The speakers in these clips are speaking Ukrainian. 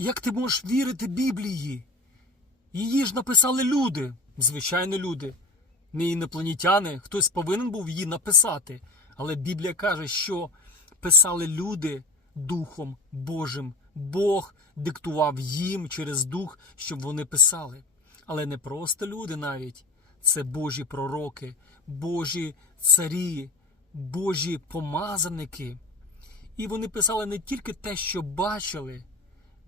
Як ти можеш вірити Біблії? Її ж написали люди, звичайно, люди. Не інопланетяни, хтось повинен був її написати. Але Біблія каже, що писали люди Духом Божим. Бог диктував їм через дух, щоб вони писали. Але не просто люди навіть. Це Божі пророки, Божі царі, Божі помазаники. І вони писали не тільки те, що бачили,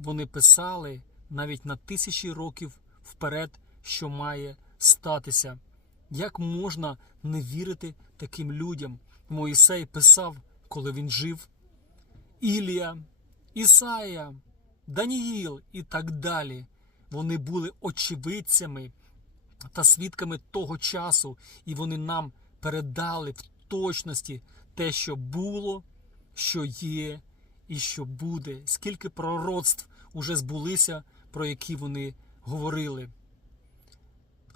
вони писали навіть на тисячі років вперед, що має статися. Як можна не вірити таким людям? Моїсей писав, коли він жив. Ілія, Ісая, Даніїл і так далі. Вони були очевидцями та свідками того часу, і вони нам передали в точності те, що було, що є і що буде. Скільки пророцтв уже збулися, про які вони говорили.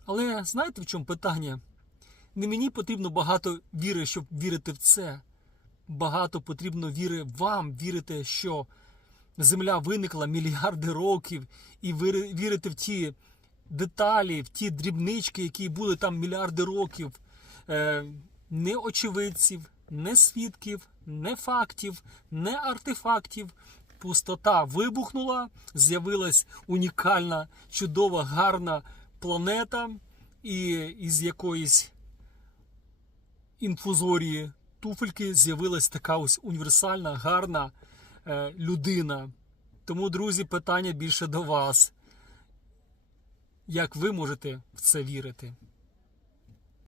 Але знаєте, в чому питання? Не мені потрібно багато віри, щоб вірити в це. Багато потрібно віри вам, вірити, що земля виникла мільярди років, і віри- вірити в ті деталі, в ті дрібнички, які були там мільярди років. Е, не очевидців, не свідків, не фактів, не артефактів. Пустота вибухнула, з'явилась унікальна, чудова, гарна планета, і із якоїсь інфузорії туфельки з'явилась така ось універсальна, гарна е, людина. Тому, друзі, питання більше до вас. Як ви можете в це вірити?